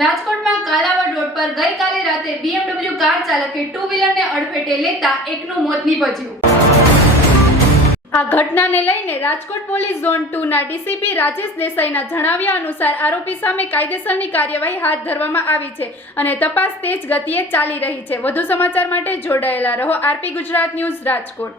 રાજકોટમાં કાલાવડ રોડ પર ગઈકાલે રાતે BMW કાર ચાલકે ટુ વ્હીલરને અડફેટે લેતા એકનું મોત નીપજ્યું। આ ઘટનાને લઈને રાજકોટ પોલીસ ઝોન 2 ના ડીસીપી રાજેશ દેસાઈના જણાવ્યા અનુસાર આરોપી સામે કાયદેસરની કાર્યવાહી હાથ ધરવામાં આવી છે અને તપાસ તેજ ગતિએ ચાલી રહી છે। વધુ સમાચાર માટે જોડાયેલા રહો આરપી ગુજરાત ન્યૂઝ રાજકોટ।